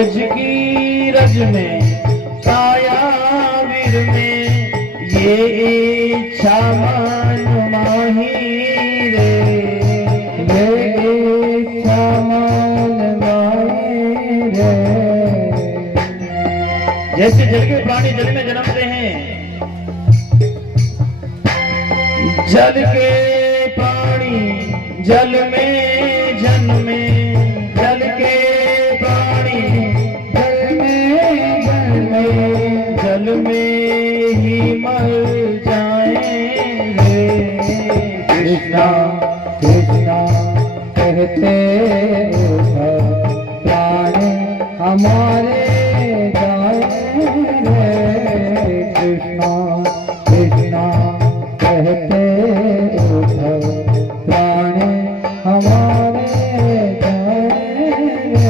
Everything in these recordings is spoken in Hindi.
ब्रज की रज में काया वीर में ये इच्छा मन माही रे, ये इच्छा मन माही रे। जैसे जल के प्राणी जल में जन्मते हैं, जल के प्राणी जल में जन्मे, जल के प्राणी जल में जन्मे, जल में ही मर जाएंगे। कृष्णा कृष्णा कहते प्राण हमारे जाएंगे। कृष्णा कृष्णा कहते प्राण हमारे जाएंगे।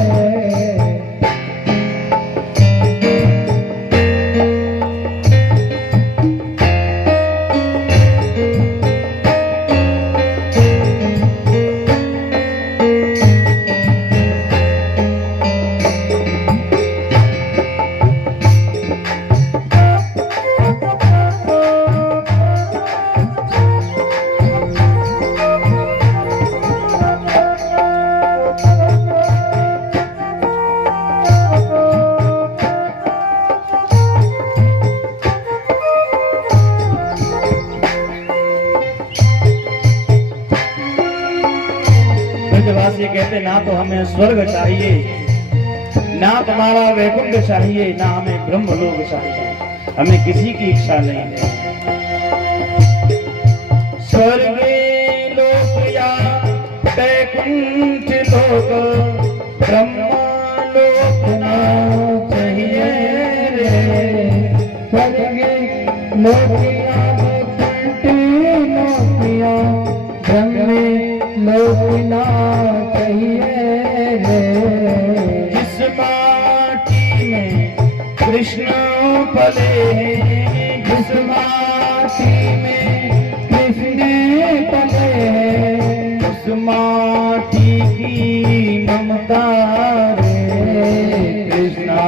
ब्रजवासी कहते ना तो हमें स्वर्ग चाहिए, ना तुम्हारा वैकुंठ चाहिए, ना हमें ब्रह्मलोक चाहिए, हमें किसी की इच्छा नहीं है। स्वर्गे लोक या वैकुंठ लोक, ब्रह्मलोक ना चाहिए रे। स्वर्गे लोक या वैकुंठ लोक या ब्रह्मलोक ना चाहिए रे। जिस माटी में कृष्ण पले हैं, जिस माटी में कृष्ण पले हैं, उस माटी की ममता रे। कृष्णा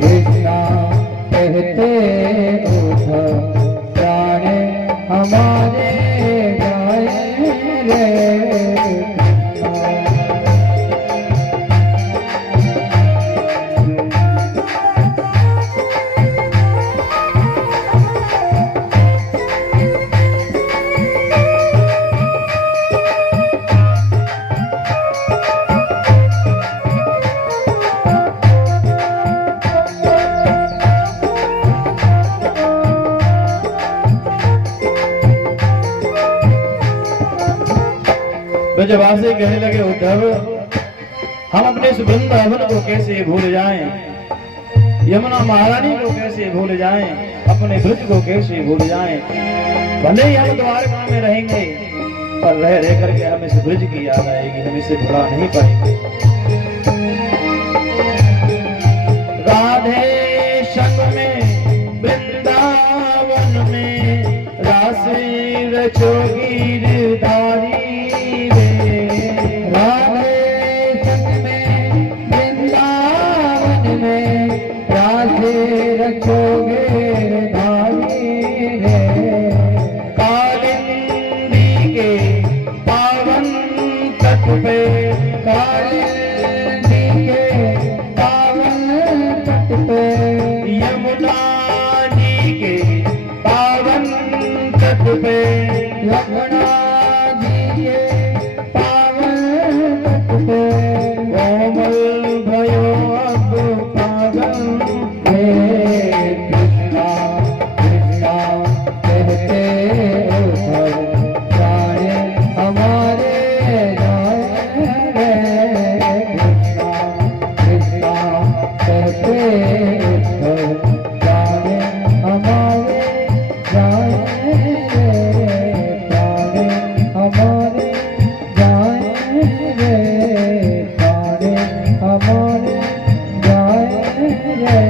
कृष्णा कहते प्राण हमारे जाए रे। ब्रजवासी कहने लगे उद्धव, हम अपने इस वृंदावन को कैसे भूल जाएं, यमुना महारानी को कैसे भूल जाएं, अपने ब्रज को कैसे भूल जाएं। भले ही हम द्वारका में रहेंगे, पर रह रह करके हमें इस ब्रज की याद आएगी, हम इसे भुला नहीं पाएंगे। राधे संग में वृंदावन में रास रचोगी गिरधारी। रखोगे धारी रे। कालिंदी के पावन तट पे, कालिंदी के पावन तट पे, यमुना जी के पावन तट पे, यमुना जी के पावन तट पे, कोमल भयो अब पागल। कृष्णा कृष्णा कहते प्राण हमारे जाए रे। कृष्णा कृष्णा कहते प्राण हमारे जाए रे। प्राण हमारे जाए रे। प्राण हमारे जाए रे।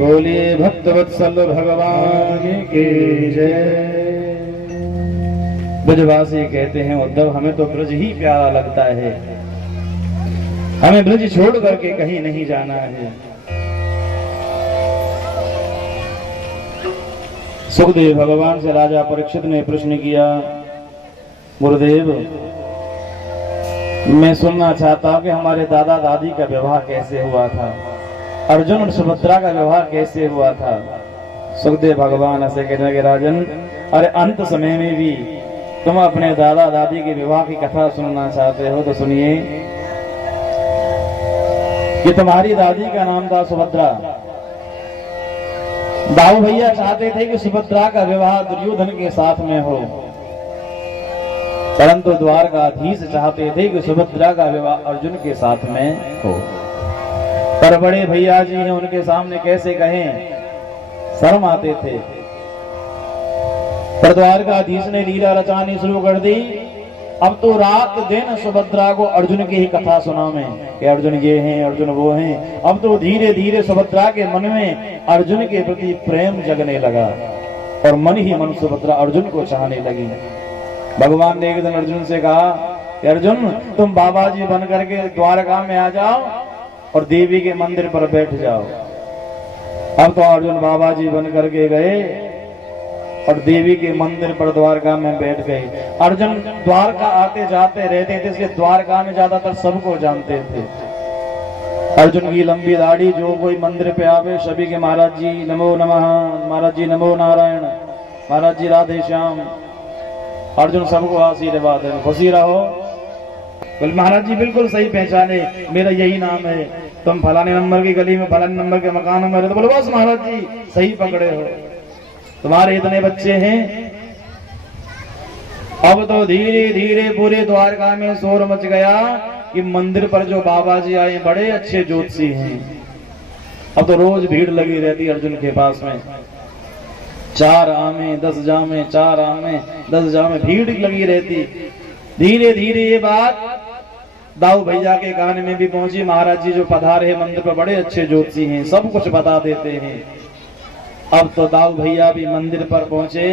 बोलिए भक्तवत्सल भगवान की जय। ब्रजवासी कहते हैं उद्धव, हमें तो ब्रज ही प्यारा लगता है, हमें ब्रज छोड़ करके कहीं नहीं जाना है। सुखदेव भगवान से राजा परीक्षित ने प्रश्न किया, गुरुदेव मैं सुनना चाहता हूं कि हमारे दादा दादी का विवाह कैसे हुआ था, अर्जुन और सुभद्रा का विवाह कैसे हुआ था। सुखदेव भगवान ऐसे कहने लगे, राजन अरे अंत समय में भी तुम अपने दादा दादी के विवाह की कथा सुनना चाहते हो तो सुनिए कि तुम्हारी दादी का नाम था सुभद्रा। दाऊ भैया चाहते थे कि सुभद्रा का विवाह दुर्योधन के साथ में हो, परंतु द्वारकाधीश चाहते थे कि सुभद्रा का विवाह अर्जुन के साथ में हो। पर बड़े भैया जी हैं, उनके सामने कैसे कहें, शर्म आते थे। पर द्वारकाधीश ने लीला रचानी शुरू कर दी। अब तो रात दिन सुभद्रा को अर्जुन की ही कथा सुना में कि अर्जुन ये हैं, अर्जुन वो हैं। अब तो धीरे धीरे सुभद्रा के मन में अर्जुन के प्रति प्रेम जगने लगा और मन ही मन सुभद्रा अर्जुन को चाहने लगी। भगवान ने एक दिन अर्जुन से कहा कि अर्जुन तुम बाबा जी बन करके द्वारका में आ जाओ और देवी के मंदिर पर बैठ जाओ। अब तो अर्जुन बाबा जी बन करके गए और देवी के मंदिर पर द्वारका में बैठ गए। अर्जुन द्वारका आते जाते रहते थे, इसलिए द्वारका में ज्यादातर सबको जानते थे। अर्जुन की लंबी दाढ़ी, जो कोई मंदिर पे आवे सभी के महाराज जी नमो नमः, महाराज जी नमो नारायण, महाराज जी राधे श्याम। अर्जुन सबको आशीर्वाद है, खुशी रहो। बोले महाराज जी बिल्कुल सही पहचाने, मेरा यही नाम है, तुम फलाने नंबर की गली में फलाने नंबर के मकान में रहते। बोले बस महाराज जी सही पकड़े हो, तुम्हारे इतने बच्चे हैं। अब तो धीरे धीरे पूरे द्वारका में शोर मच गया कि मंदिर पर जो बाबा जी आए बड़े अच्छे ज्योतिषी हैं। अब तो रोज भीड़ लगी रहती अर्जुन के पास में, 4 आमे 10 जामे, 4 आमे 10 जामे, भीड़ लगी रहती। धीरे धीरे ये बात दाऊ भैया के कान में भी पहुंची, महाराज जी जो पधारे हैं मंदिर पर बड़े अच्छे ज्योतिषी हैं, सब कुछ बता देते हैं। अब तो दाऊ भैया भी मंदिर पर पहुंचे,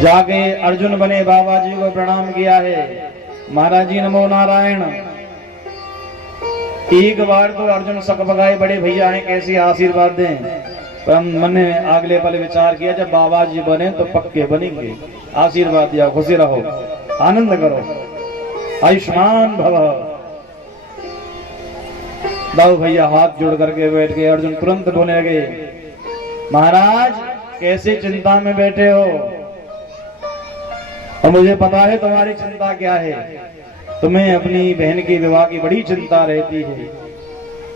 जाके अर्जुन बने बाबा जी को प्रणाम किया है, महाराज जी नमो नारायण। एक बार तो अर्जुन सकबगाए, बड़े भैया हैं कैसे आशीर्वाद दें। पर मन ने अगले पल विचार किया, जब बाबा जी बने तो पक्के बनेंगे। आशीर्वाद दिया, खुशी रहो, आनंद करो, आयुष्मान भव। दाऊ भैया हाथ जोड़ करके बैठ गए। अर्जुन तुरंत बोलने लगे, महाराज कैसे चिंता में बैठे हो, और मुझे पता है तुम्हारी चिंता क्या है, तुम्हें अपनी बहन के विवाह की बड़ी चिंता रहती है।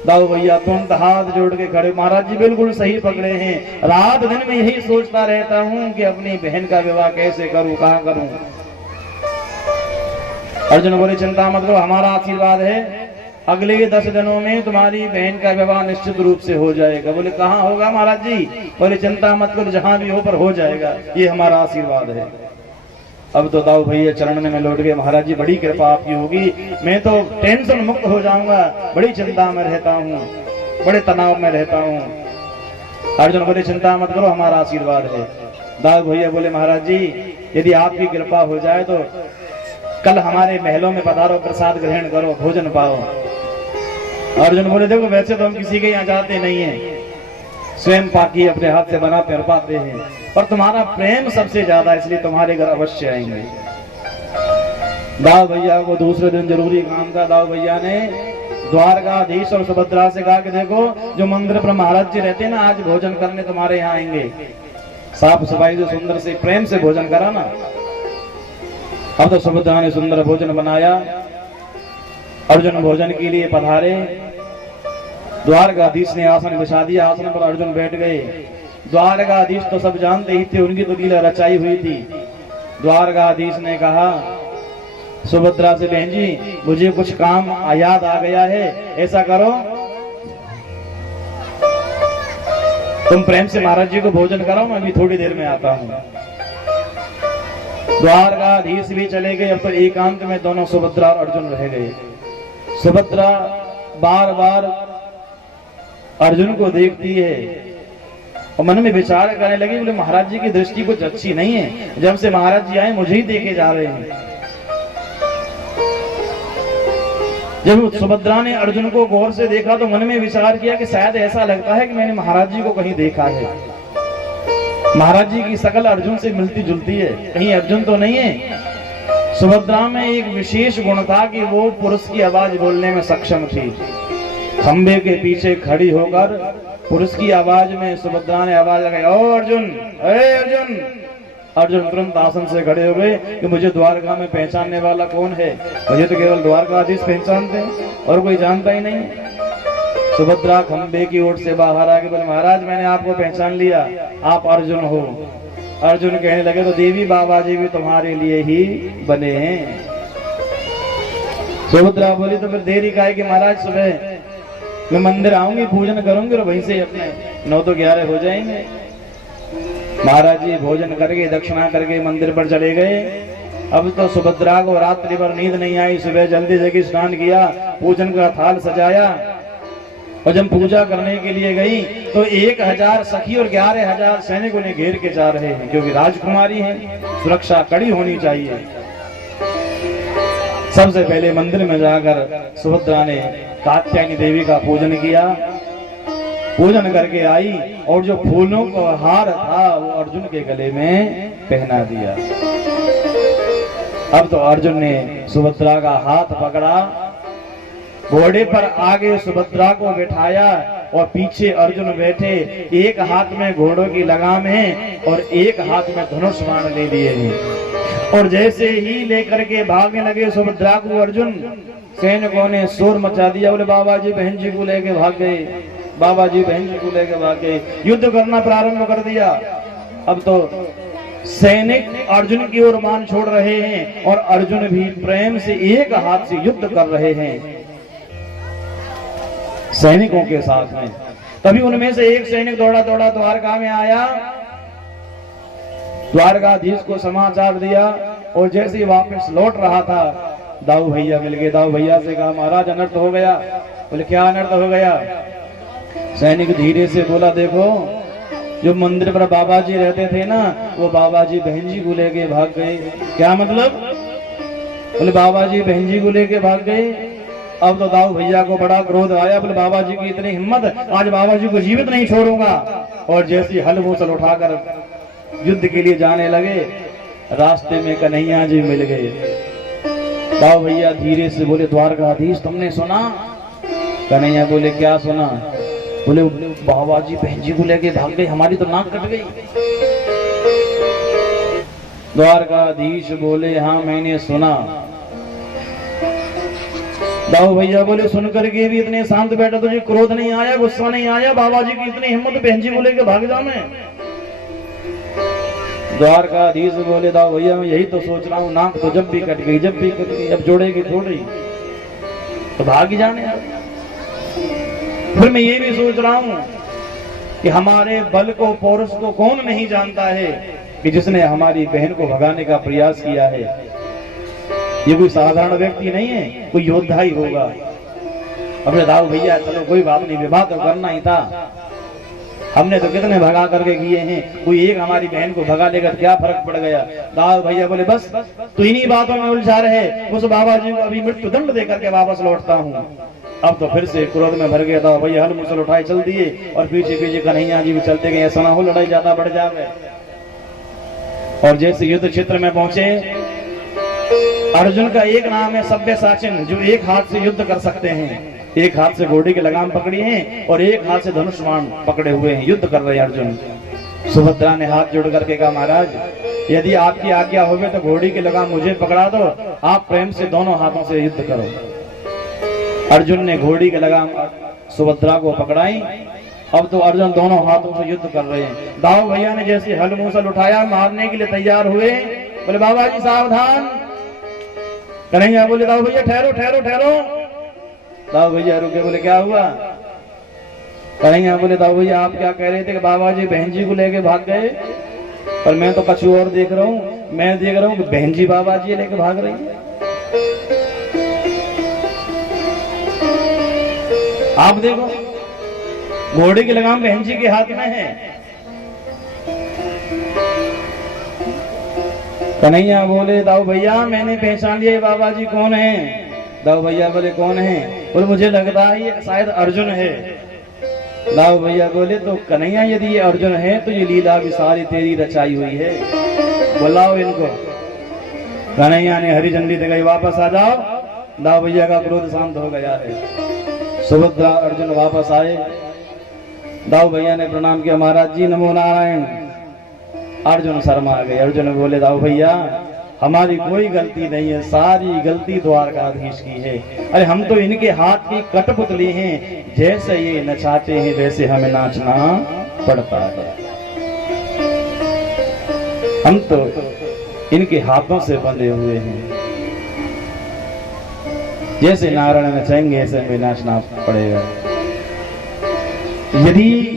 दाऊ भैया तुरंत हाथ जोड़ के खड़े, महाराज जी बिल्कुल सही पकड़े हैं, रात दिन में यही सोचता रहता हूं कि अपनी बहन का विवाह कैसे करूं, कहां करूं। अर्जुन बोले चिंता मत करो, हमारा आशीर्वाद है, अगले 10 दिनों में तुम्हारी बहन का विवाह निश्चित रूप से हो जाएगा। बोले कहाँ होगा महाराज जी? बोले चिंता मत करो, जहां भी हो पर हो जाएगा, ये हमारा आशीर्वाद है। अब तो दाऊ भैया चरण में लौट गए, महाराज जी बड़ी कृपा आपकी होगी, मैं तो टेंशन मुक्त हो जाऊंगा, बड़ी चिंता में रहता हूँ, बड़े तनाव में रहता हूँ। अर्जुन बोले चिंता मत करो, हमारा आशीर्वाद है। दाऊ भैया बोले महाराज जी यदि आपकी कृपा हो जाए तो कल हमारे महलों में पधारो, प्रसाद ग्रहण करो, भोजन पाओ। अर्जुन बोले देखो वैसे तो हम किसी के यहाँ जाते नहीं है, स्वयं पाकी अपने हाथ से बनाते और पाते हैं, पर तुम्हारा प्रेम सबसे ज्यादा, इसलिए तुम्हारे घर अवश्य आएंगे। दाऊ भैया को दूसरे दिन जरूरी काम था। दाऊ भैया ने द्वारकाधीश और सुभद्रा से कहा कि देखो जो मंदिर पर महाराज जी रहते हैं ना, आज भोजन करने तुम्हारे यहाँ आएंगे, साफ सफाई से सुंदर से प्रेम से भोजन कराना। अब तो सुभद्रा ने सुंदर भोजन बनाया, अर्जुन भोजन के लिए पधारे। द्वारकाधीश ने आसन बिछा दिया, आसन पर अर्जुन बैठ गए। द्वारकाधीश तो सब जानते ही थे, उनकी तो लीला रचाई हुई थी। द्वारकाधीश ने कहा सुभद्रा से, बहन जी मुझे कुछ काम याद आ गया है, ऐसा करो तुम प्रेम से महाराज जी को भोजन कराओ, मैं अभी थोड़ी देर में आता हूँ। द्वारकाधीश भी चले गए। अब तो एकांत में दोनों सुभद्रा और अर्जुन रह गए। सुभद्रा बार बार अर्जुन को देखती है और मन में विचार करने लगी, बोले महाराज जी की दृष्टि कुछ अच्छी नहीं है, जब से महाराज जी आए मुझे ही देखे जा रहे हैं। जब सुभद्रा ने अर्जुन को गौर से देखा तो मन में विचार किया कि शायद ऐसा लगता है कि मैंने महाराज जी को कहीं देखा है। महाराज जी की शकल अर्जुन से मिलती जुलती है, कहीं अर्जुन तो नहीं है। सुभद्रा में एक विशेष गुण था कि वो पुरुष की आवाज बोलने में सक्षम थी। खंबे के पीछे खड़ी होकर पुरुष की आवाज में सुभद्रा ने आवाज लगाई, ओ अर्जुन, अरे अर्जुन। अर्जुन तुरंत आसन से खड़े हो गए कि मुझे द्वारका में पहचानने वाला कौन है? मुझे तो केवल द्वारकाधीश पहचानते हैं और कोई जानता ही नहीं। सुभद्रा खंबे की ओर से बाहर आके बोले, महाराज मैंने आपको पहचान लिया, आप अर्जुन हो। अर्जुन कहने लगे, तो देवी बाबा जी भी तुम्हारे लिए ही बने हैं। सुभद्रा बोली, तो फिर देरी का है कि महाराज सुबह मैं मंदिर आऊंगी, पूजन करूंगी और वहीं से अपने 9 तो 11 हो जाएंगे। महाराज जी भोजन करके दक्षिणा करके मंदिर पर चले गए। अब तो सुभद्रा को रात्रि भर नींद नहीं आई। सुबह जल्दी जल्दी स्नान किया, पूजन का थाल सजाया और जब पूजा करने के लिए गई तो 1000 सखी और 11000 सैनिकों ने घेर के जा रहे हैं, क्योंकि राजकुमारी है, सुरक्षा कड़ी होनी चाहिए। सबसे पहले मंदिर में जाकर सुभद्रा ने कात्यायनी देवी का पूजन किया। पूजन करके आई और जो फूलों का हार था वो अर्जुन के गले में पहना दिया। अब तो अर्जुन ने सुभद्रा का हाथ पकड़ा, घोड़े पर आगे सुभद्रा को बैठाया और पीछे अर्जुन बैठे। एक हाथ में घोड़ों की लगाम है और एक हाथ में धनुष बाण ले लिए हैं। और जैसे ही लेकर के भागने लगे सुभद्रा को अर्जुन, सैनिकों ने शोर मचा दिया। बोले बाबा जी बहन जी को लेके भाग गए, बाबा जी बहन जी को लेके भाग गए। युद्ध करना प्रारंभ कर दिया। अब तो सैनिक अर्जुन की ओर बाण छोड़ रहे हैं और अर्जुन भी प्रेम से एक हाथ से युद्ध कर रहे हैं सैनिकों के साथ में। तभी उनमें से एक सैनिक दौड़ा दौड़ा द्वारका में आया, द्वारकाधीश को समाचार दिया और जैसे ही वापस लौट रहा था दाऊ भैया मिल गए। दाऊ भैया से कहा, महाराज अनर्थ हो गया। बोले क्या अनर्थ हो गया? सैनिक धीरे से बोला, देखो जो मंदिर पर बाबा जी रहते थे ना, वो बाबा जी बहन जी को लेके भाग गए। क्या मतलब? बोले बाबा जी बहन जी को लेके भाग गए। अब तो दाऊ भैया को बड़ा क्रोध आया। बोले बाबा जी की इतनी हिम्मत, आज बाबा जी को जीवित नहीं छोड़ूंगा। और जैसी हल मूसल उठाकर युद्ध के लिए जाने लगे, रास्ते में कन्हैया जी मिल गए। दाऊ भैया धीरे से बोले, द्वारकाधीश तुमने सुना? कन्हैया बोले, क्या सुना? बोले बाबा जी बहन जी को लेके भाग गए, हमारी तो नाक कट गई। द्वारकाधीश बोले, हाँ मैंने सुना। दाऊ भैया बोले, सुन करके भी इतने शांत बैठा, तुझे क्रोध नहीं आया, गुस्सा नहीं आया? बाबा जी की इतनी हिम्मत, बहन जी को लेके भाग जा मैं। द्वारकाधीश बोले, दाऊ भैया मैं यही तो सोच रहा हूँ, नाक तो जब भी कट गई, जब भी कट गई, अब जोड़ेगी थोड़ी, तो भाग ही जाने। फिर मैं ये भी सोच रहा हूँ कि हमारे बल को, पौरुष को कौन नहीं जानता है कि जिसने हमारी बहन को भगाने का प्रयास किया है। ये कोई साधारण व्यक्ति नहीं है, कोई योद्धा ही होगा। अपने दाऊ भैया चलो कोई बात नहीं, विवाह तो करना ही था, हमने तो कितने भगा करके किए हैं, कोई एक हमारी बहन को भगा लेकर क्या फर्क पड़ गया। दाऊ भैया बोले, बस तो इन्हीं बातों में उलझा रहे, उस बाबा जी को अभी मृत्यु दंड दे करके वापस लौटता हूँ। अब तो फिर से क्रोध में भर गया था भैया, हल मुसल उठाए चल दिए और पीछे पीछे कन्हैया जी भी चलते गए। ऐसा ना हो लड़ाई ज्यादा बढ़ जाए। और जैसे युद्ध क्षेत्र में पहुंचे, अर्जुन का एक नाम है सव्यसाचिन, जो एक हाथ से युद्ध कर सकते हैं। एक हाथ से घोड़े की लगाम पकड़ी है और एक हाथ से धनुष बाण पकड़े हुए हैं, युद्ध कर रहे हैं अर्जुन। सुभद्रा ने हाथ जोड़ करके कहा, महाराज यदि आपकी आज्ञा होगी तो घोड़ी की लगाम मुझे पकड़ा दो, आप प्रेम से दोनों हाथों से युद्ध करो। अर्जुन ने घोड़ी की लगाम सुभद्रा को पकड़ाई। अब तो अर्जुन दोनों हाथों से युद्ध कर रहे हैं। दाऊ भैया ने जैसे हल मूसल उठाया, मारने के लिए तैयार हुए। बोले बाबा जी सावधान। कन्हैया बोले, दाऊ भैया ठहरो ठहरो ठहरो। दाऊ भैया रुके। बोले क्या हुआ? कन्हैया बोले, दाऊ भैया आप क्या कह रहे थे कि बाबा जी बहन जी को लेके भाग गए, पर मैं तो कुछ और देख रहा हूँ। मैं देख रहा हूँ कि बहन जी बाबा जी लेके भाग रही है। आप देखो घोड़े की लगाम बहन जी के हाथ में है। कन्हैया बोले, दाऊ भैया मैंने पहचान लिया बाबा जी कौन है। दाऊ भैया बोले कौन है? बोले मुझे लगता है ये शायद अर्जुन है। दाऊ भैया बोले तो कन्हैया यदि ये अर्जुन है तो ये लीला भी सारी तेरी रचाई हुई है, बुलाओ इनको। कन्हैया ने हरी झंडी दिखाई, वापस आ जाओ। दाऊ भैया का क्रोध शांत हो गया है। सुभद्रा अर्जुन वापस आए। दाऊ भैया ने प्रणाम किया, महाराज जी नमो नारायण। अर्जुन शर्मा गए। अर्जुन बोले दाऊ भैया हमारी कोई गलती नहीं है, सारी गलती द्वारकाधीश की है। अरे हम तो इनके हाथ की कठपुतली हैं, जैसे ये नचाते हैं वैसे हमें नाचना पड़ता है। हम तो इनके हाथों से बंधे हुए हैं, जैसे नारायण नचाएंगे ऐसे हमें नाचना पड़ेगा। यदि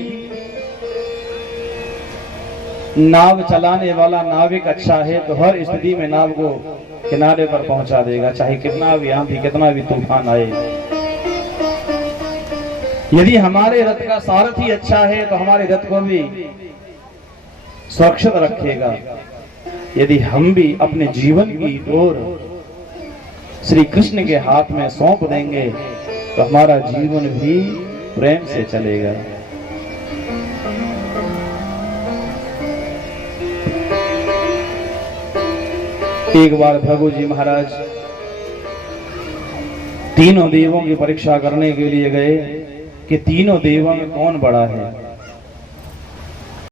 नाव चलाने वाला नाविक अच्छा है तो हर स्थिति में नाव को किनारे पर पहुंचा देगा, चाहे कितना भी आंधी कितना भी तूफान आए। यदि हमारे रथ का सारथी अच्छा है तो हमारे रथ को भी सुरक्षित रखेगा। यदि हम भी अपने जीवन की डोर श्री कृष्ण के हाथ में सौंप देंगे तो हमारा जीवन भी प्रेम से चलेगा। एक बार भृगु जी महाराज तीनों देवों की परीक्षा करने के लिए गए कि तीनों देवों में कौन बड़ा है।